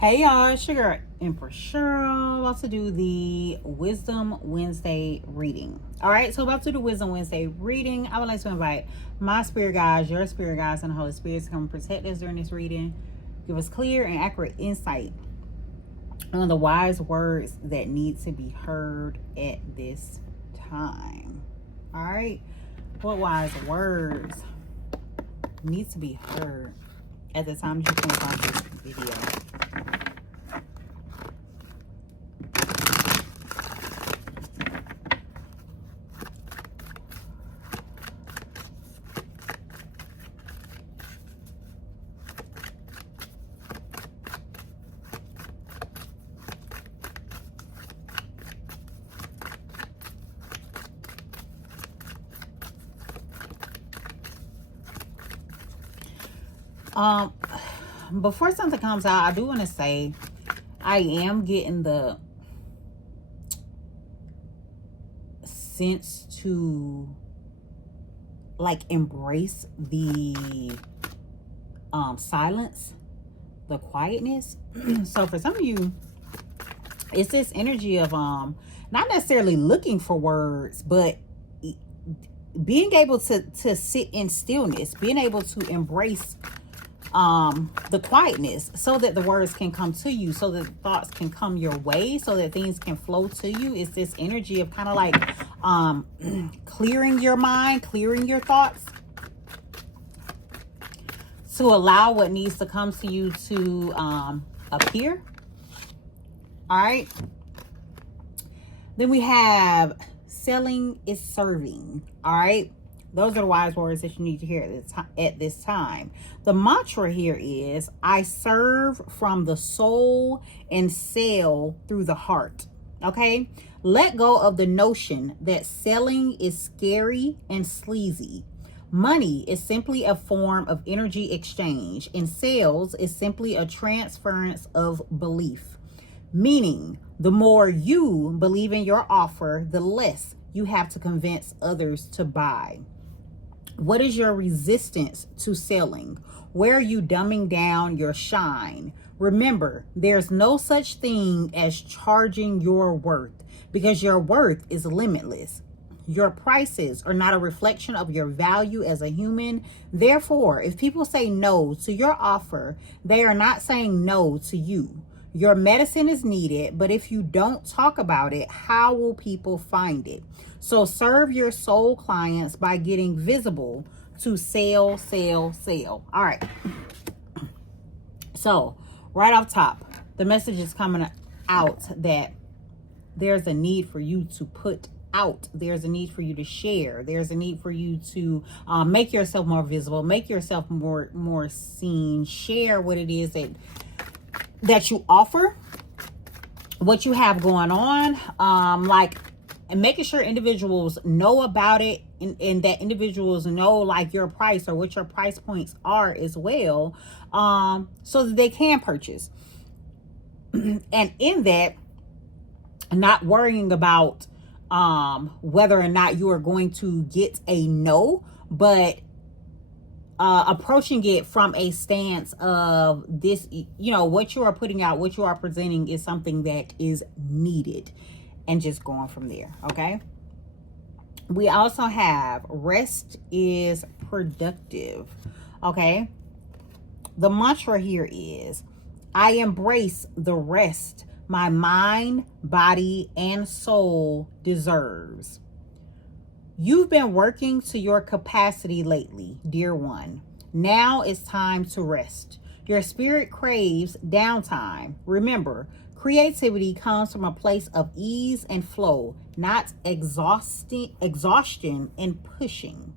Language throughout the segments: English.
Hey y'all, it's your girl Empress Cheryl. About to do the Wisdom Wednesday reading. Alright, so about to do Wisdom Wednesday reading. I would like to invite my spirit guides, your spirit guides, and the Holy Spirit to come protect us during this reading. Give us clear and accurate insight on the wise words that need to be heard at this time. Alright, what wise words need to be heard at the time that you can watch this video? Before something comes out, I do want to say I am getting the sense to like embrace the silence, the quietness. So for some of you, it's this energy of not necessarily looking for words, but being able to sit in stillness, being able to embrace the quietness so that the words can come to you, so that thoughts can come your way, so that things can flow to you. It's this energy of kind of like clearing your mind, clearing your thoughts to allow what needs to come to you to appear. All right. Then we have selling is serving. All right. Those are the wise words that you need to hear at this time. The mantra here is, I serve from the soul and sell through the heart. Okay? Let go of the notion that selling is scary and sleazy. Money is simply a form of energy exchange, and sales is simply a transference of belief. Meaning, the more you believe in your offer, the less you have to convince others to buy. What is your resistance to selling? Where are you dumbing down your shine? Remember, there's no such thing as charging your worth, because your worth is limitless. Your prices are not a reflection of your value as a human. Therefore, if people say no to your offer, they are not saying no to you. Your medicine is needed, but if you don't talk about it, how will people find it? So serve your soul clients by getting visible to sell. All right. So right off top, the message is coming out that there's a need for you to put out. There's a need for you to share. There's a need for you to make yourself more visible, make yourself more seen, share what it is that you offer, what you have going on, and making sure individuals know about it, and that individuals know like your price or what your price points are as well, so that they can purchase. And in that, not worrying about whether or not you are going to get a no, but approaching it from a stance of this, what you are putting out, what you are presenting is something that is needed, and just going from there. Okay. We also have rest is productive. Okay. The mantra here is, I embrace the rest my mind, body, and soul deserves. You've been working to your capacity lately, dear one. Now it's time to rest. Your spirit craves downtime. Remember, creativity comes from a place of ease and flow, not exhaustion and pushing.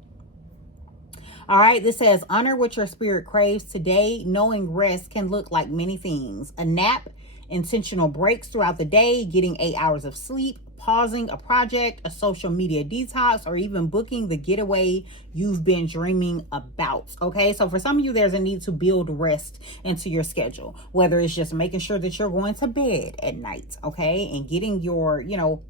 All right, this says, honor what your spirit craves today. Knowing rest can look like many things. A nap, intentional breaks throughout the day, getting 8 hours of sleep, pausing a project, a social media detox, or even booking the getaway you've been dreaming about. Okay, so for some of you, there's a need to build rest into your schedule, whether it's just making sure that you're going to bed at night, okay, and getting your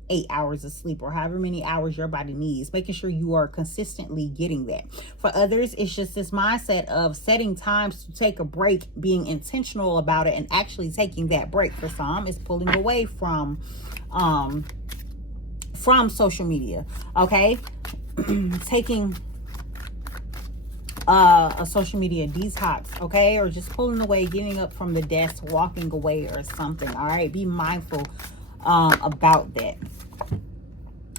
8 hours of sleep or however many hours your body needs, making sure you are consistently getting that. For others, it's just this mindset of setting times to take a break, being intentional about it, and actually taking that break. For some, it's pulling away from social media, okay, taking a social media detox, okay, or just pulling away, getting up from the desk, walking away or something. All right, be mindful about that.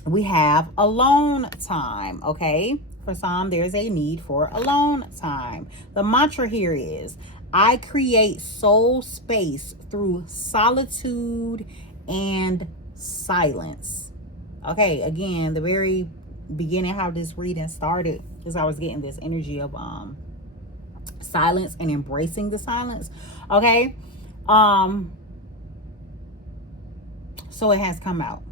We have alone time, okay. For some, there's a need for alone time. The mantra here is, I create soul space through solitude and silence. Okay, again, the very beginning, how this reading started, is I was getting this energy of silence and embracing the silence. Okay, so it has come out.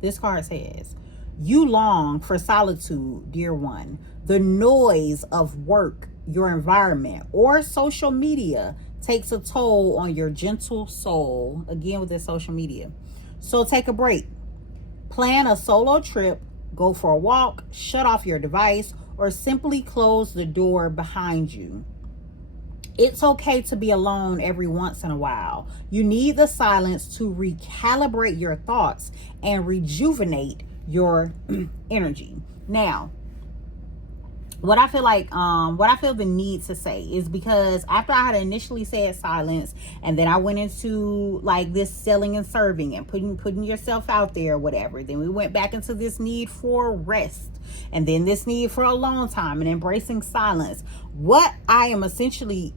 This card says, you long for solitude, dear one. The noise of work, your environment, or social media takes a toll on your gentle soul. Again, with this social media. So take a break. Plan a solo trip, go for a walk, shut off your device, or simply close the door behind you. It's okay to be alone every once in a while. You need the silence to recalibrate your thoughts and rejuvenate your energy. Now, what I feel the need to say is, because after I had initially said silence, and then I went into like this selling and serving and putting yourself out there or whatever, then we went back into this need for rest, and then this need for alone time and embracing silence. What I am essentially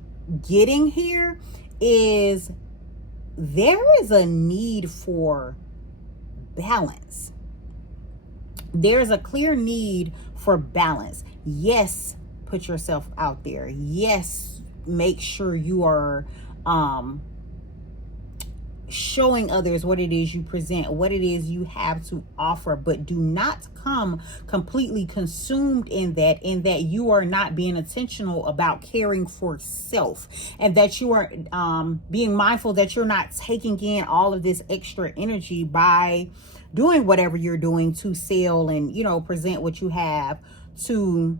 getting here is there is a need for balance. There's a clear need for balance. Yes, put yourself out there. Yes, make sure you are showing others what it is you present, what it is you have to offer, but do not come completely consumed in that you are not being intentional about caring for self, and that you are being mindful that you're not taking in all of this extra energy by doing whatever you're doing to sell and present what you have to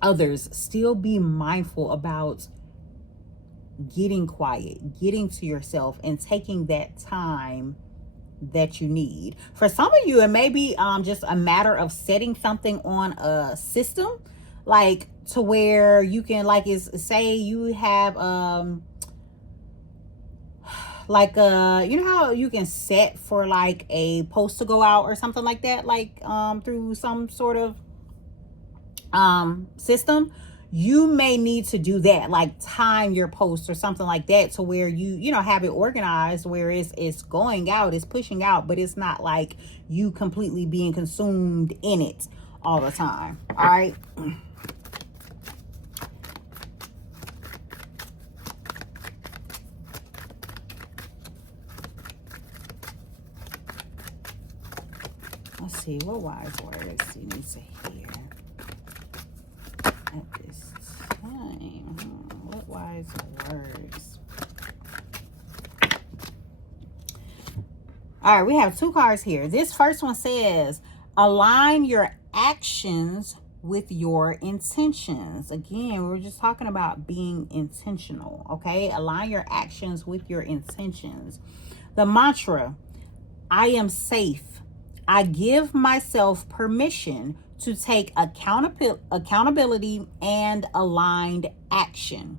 others. Still be mindful about getting quiet, getting to yourself, and taking that time that you need. For some of you, it may be just a matter of setting something on a system, like to where you can, like, say you have like how you can set for like a post to go out or something like that, like through some sort of system. You may need to do that, like time your post or something like that, to where you have it organized where it's going out, it's pushing out, but it's not like you completely being consumed in it all the time. All right. Let's see, what wise words do you need to hear at this time? What wise words? All right, we have two cards here. This first one says, align your actions with your intentions. Again, we're just talking about being intentional, okay? Align your actions with your intentions. The mantra, I am safe. I give myself permission to take accountability and aligned action.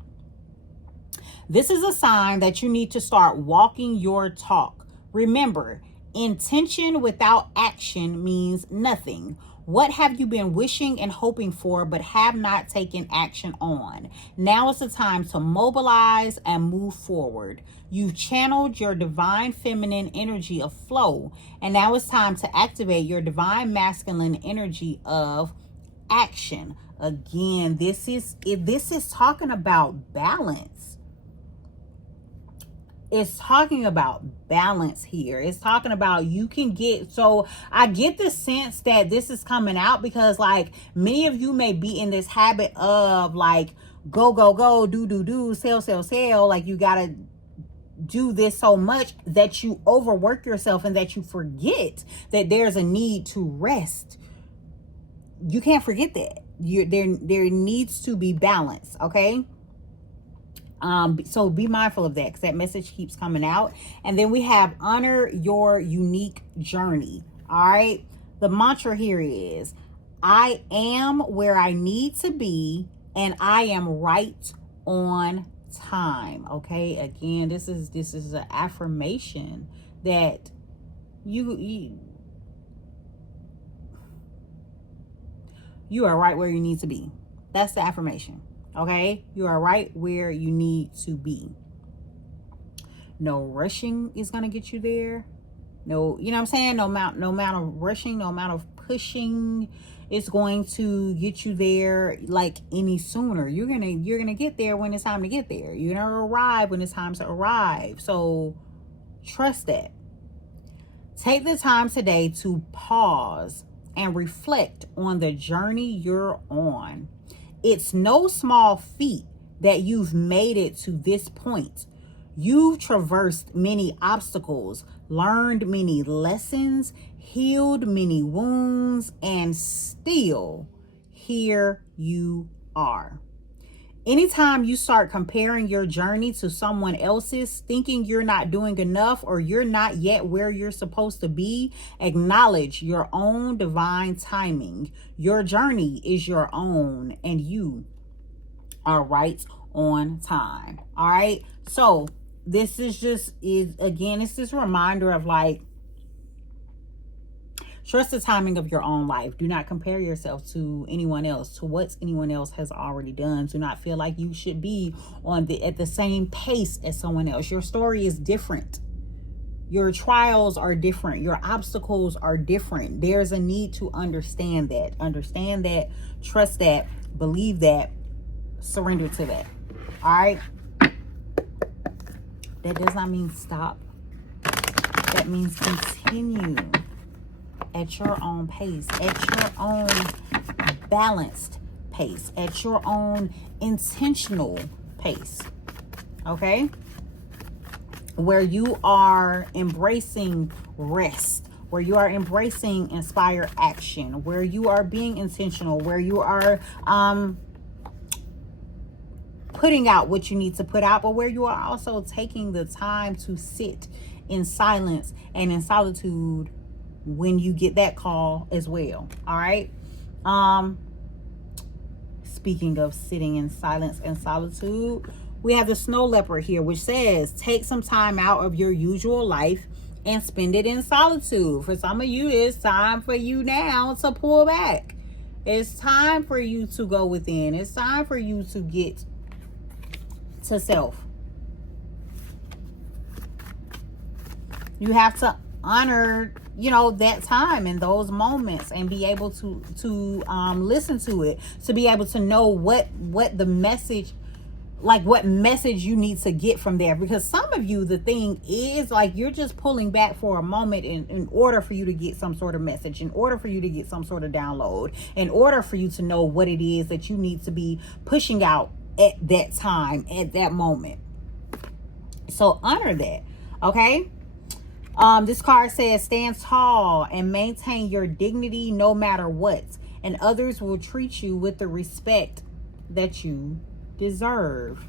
This is a sign that you need to start walking your talk. Remember, intention without action means nothing. What have you been wishing and hoping for but have not taken action on? Now is the time to mobilize and move forward. You've channeled your divine feminine energy of flow, and now it's time to activate your divine masculine energy of action. Again, this is talking about balance. it's talking about balance here. It's talking about you can get, so I get the sense that this is coming out because like many of you may be in this habit of like go, go, go, do, sell, sell, sell. Like you got to do this so much that you overwork yourself and that you forget that there's a need to rest. You can't forget that. There needs to be balance, okay? So be mindful of that because that message keeps coming out. And then we have honor your unique journey. All right. The mantra here is I am where I need to be and I am right on time. Okay. Again, this is an affirmation that you are right where you need to be. That's the affirmation. Okay, you are right where you need to be. No rushing is gonna get you there. No, you know what I'm saying? No amount of rushing, no amount of pushing is going to get you there like any sooner. You're gonna get there when it's time to get there. You're gonna arrive when it's time to arrive. So trust that. Take the time today to pause and reflect on the journey you're on. It's no small feat that you've made it to this point. You've traversed many obstacles, learned many lessons, healed many wounds, and still here you are. Anytime you start comparing your journey to someone else's, thinking you're not doing enough or you're not yet where you're supposed to be, acknowledge your own divine timing. Your journey is your own and you are right on time. All right. So this is it's this reminder of like, trust the timing of your own life. Do not compare yourself to anyone else, to what anyone else has already done. Do not feel like you should be at the same pace as someone else. Your story is different. Your trials are different. Your obstacles are different. There's a need to understand that. Understand that, trust that, believe that, surrender to that. All right? That does not mean stop. That means continue at your own pace, at your own balanced pace, at your own intentional pace. Okay? Where you are embracing rest, where you are embracing inspired action, where you are being intentional, where you are putting out what you need to put out, but where you are also taking the time to sit in silence and in solitude when you get that call as well. All right. Speaking of sitting in silence and solitude, we have the snow leopard here, which says take some time out of your usual life and spend it in solitude. For some of you, it's time for you now to pull back. It's time for you to go within. It's time for you to get to self. You have to honor, that time and those moments and be able to listen to it, to be able to know what the message, like what message you need to get from there. Because some of you, the thing is like, you're just pulling back for a moment in order for you to get some sort of message, in order for you to get some sort of download, in order for you to know what it is that you need to be pushing out at that time, at that moment. So honor that. Okay. This card says stand tall and maintain your dignity no matter what, and others will treat you with the respect that you deserve.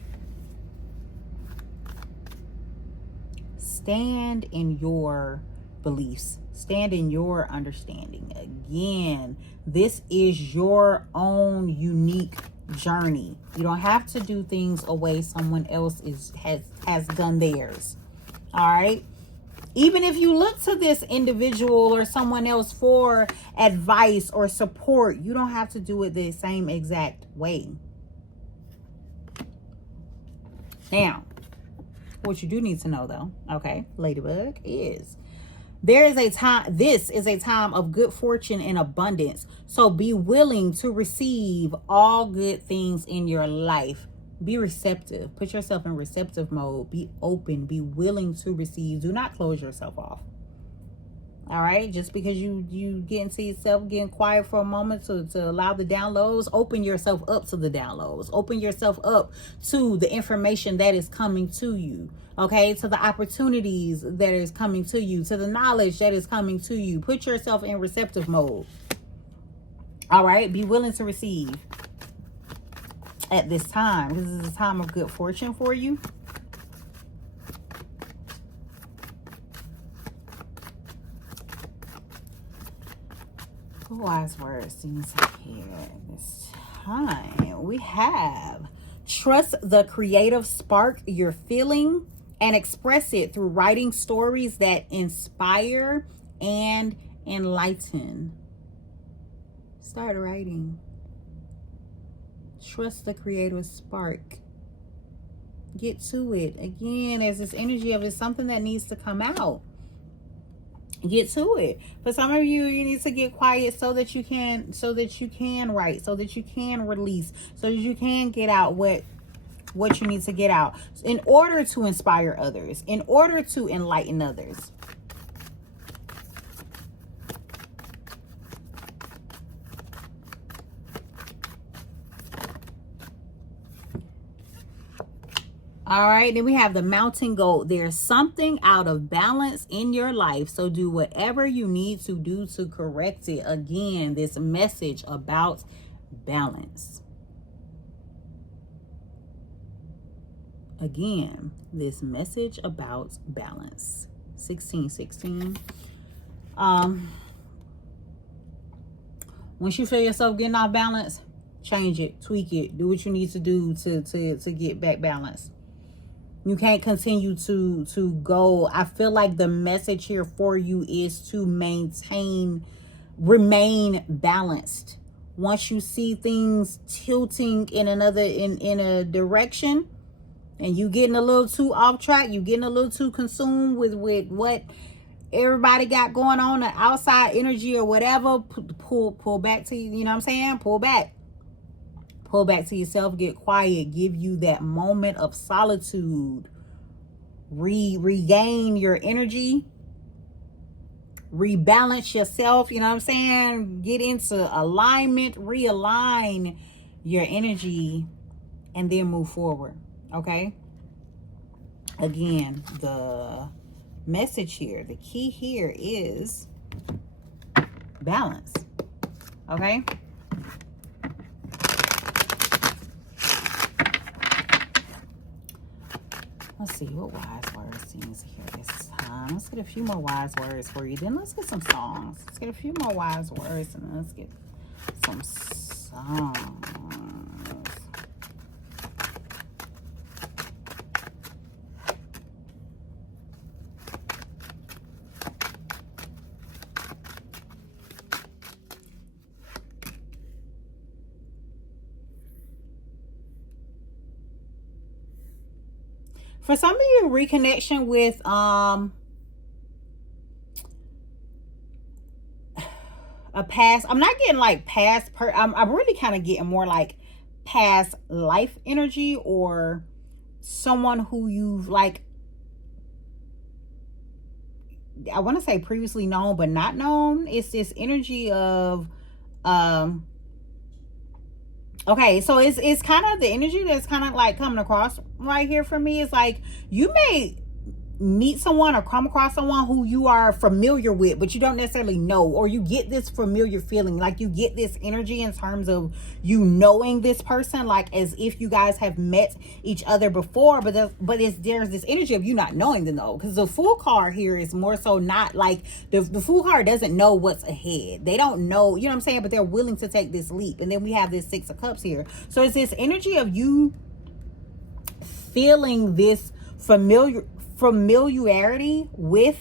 Stand in your beliefs. Stand in your understanding. Again, this is your own unique journey. You don't have to do things a way someone else has done theirs. All right. Even if you look to this individual or someone else for advice or support, you don't have to do it the same exact way. Now, what you do need to know though, okay, Ladybug, is this is a time of good fortune and abundance. So be willing to receive all good things in your life Be receptive. Put yourself in receptive mode. Be open. Be willing to receive. Do not close yourself off. All right, just because you get into yourself, getting quiet for a moment to allow the downloads, open yourself up to the downloads. Open yourself up to the information that is coming to you. Okay, to the opportunities that is coming to you, to the knowledge that is coming to you. Put yourself in receptive mode. All right, be willing to receive at this time. This is a time of good fortune for you. Wise words seems here this time. We have trust the creative spark you're feeling and express it through writing stories that inspire and enlighten. Start writing. Trust the creative spark. Get to it. Again, there's this energy of it's something that needs to come out. Get to it. For some of you, you need to get quiet so that you can write, so that you can release, so that you can get out what you need to get out in order to inspire others, in order to enlighten others. All right, then we have the mountain goat. There's something out of balance in your life, so do whatever you need to do to correct it. Again, this message about balance. Again, this message about balance. 1616. Once you feel yourself getting off balance, change it, tweak it, do what you need to do to get back balance. You can't continue to go. I feel like the message here for you is to remain balanced. Once you see things tilting in a direction and you getting a little too off track, you getting a little too consumed with what everybody got going on, the outside energy or whatever, pull back to you know what I'm saying? Pull back to yourself, get quiet, give you that moment of solitude, regain your energy, rebalance yourself, you know what I'm saying? Get into alignment, realign your energy, and then move forward, okay? Again, the message here, the key here is balance, okay? Let's see what wise words seems here this time. Let's get a few more wise words for you. Then let's get some songs. Let's get a few more wise words and then let's get some songs. For some of you, reconnection with a past. I'm not getting like past. I'm really kind of getting more like past life energy, or someone who you've like. I want to say previously known, but not known. It's this energy of okay, so it's kind of the energy that's kind of like coming across right here for me. It's like you may meet someone or come across someone who you are familiar with, but you don't necessarily know, or you get this familiar feeling, like you get this energy in terms of you knowing this person, like as if you guys have met each other before, but there's this energy of you not knowing them though, because the Fool card here is more so not like the Fool card doesn't know what's ahead. They don't know, you know what I'm saying, but they're willing to take this leap. And then we have this Six of Cups here, so it's this energy of you feeling this familiarity with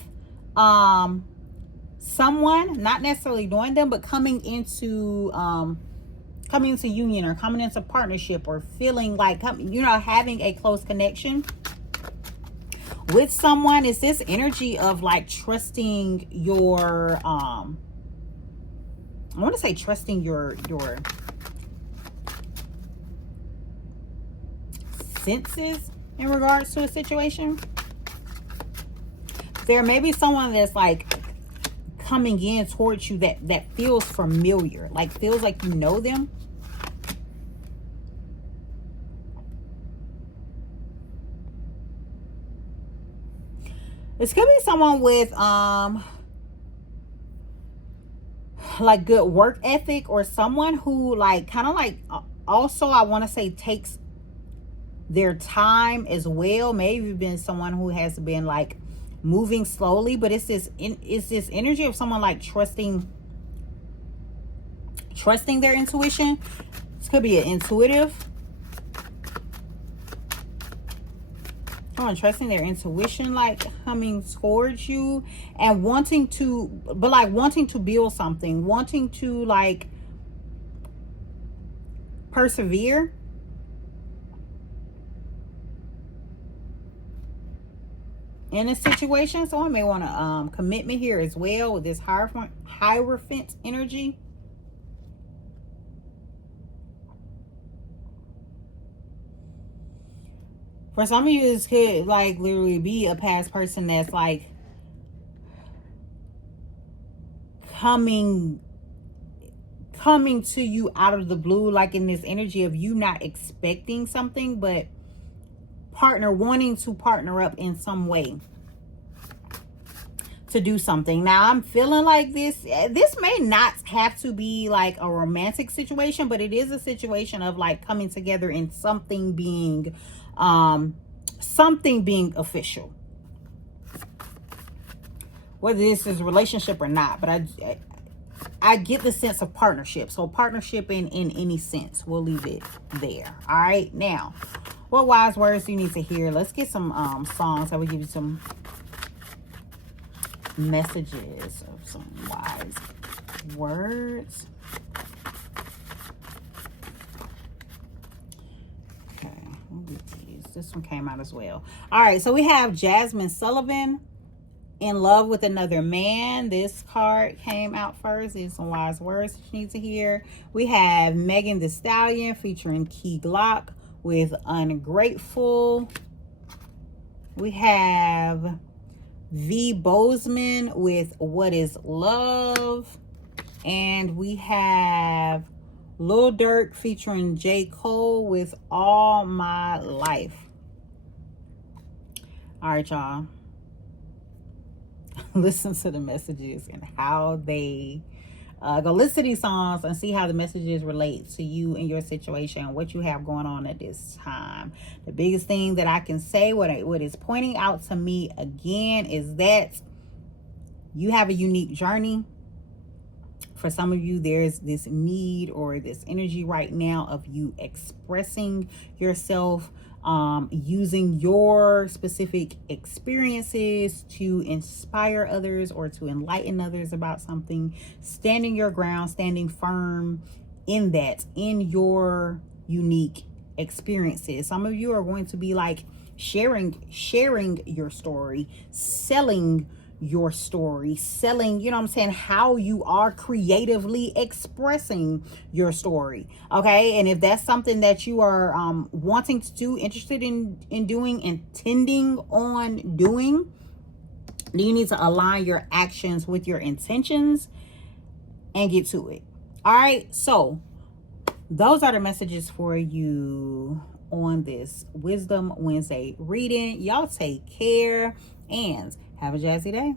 someone, not necessarily knowing them, but coming into union or coming into partnership, or feeling like having a close connection with someone. Is this energy of like trusting your I want to say trusting your senses in regards to a situation. There may be someone that's like coming in towards you that feels familiar, like feels like you know them. This could be someone with like good work ethic, or someone who like kind of like also, I want to say, takes their time as well. Maybe been someone who has been like moving slowly, but it's this energy of someone like trusting their intuition. This could be an intuitive. Someone trusting their intuition, like coming towards you and wanting to build something, wanting to like persevere. In a situation. Someone may want a commitment here as well with this Hierophant energy. For some of you, this could like literally be a past person that's like coming to you out of the blue, like in this energy of you not expecting something, but wanting to partner up in some way to do something. Now I'm feeling like this may not have to be like a romantic situation, but it is a situation of like coming together in something being official, whether this is a relationship or not. But I get the sense of partnership. So partnership in any sense, we'll leave it there. All right, now what wise words do you need to hear? Let's get some songs. I will give you some messages of some wise words. Okay, we'll get these. This one came out as well. All right, so we have Jasmine Sullivan, in love with another man. This card came out first. These are some wise words that you need to hear. We have Megan Thee Stallion featuring Key Glock with Ungrateful. We have V Bozeman with What Is Love. And we have Lil Durk featuring J. Cole with All My Life. All right, y'all. Listen to the messages and how they go listen to these songs and see how the messages relate to you and your situation and what you have going on at this time. The biggest thing that I can say, what is pointing out to me again, is that you have a unique journey. For some of you, there's this need or this energy right now of you expressing yourself, using your specific experiences to inspire others or to enlighten others about something, standing your ground, standing firm in that, in your unique experiences. Some of you are going to be like sharing your story, selling your story, selling, you know what I'm saying, how you are creatively expressing your story. Okay, and if that's something that you are wanting to do, interested in doing, intending on doing, then you need to align your actions with your intentions and get to it. All right, so those are the messages for you on this Wisdom Wednesday reading. Y'all take care and have a jazzy day.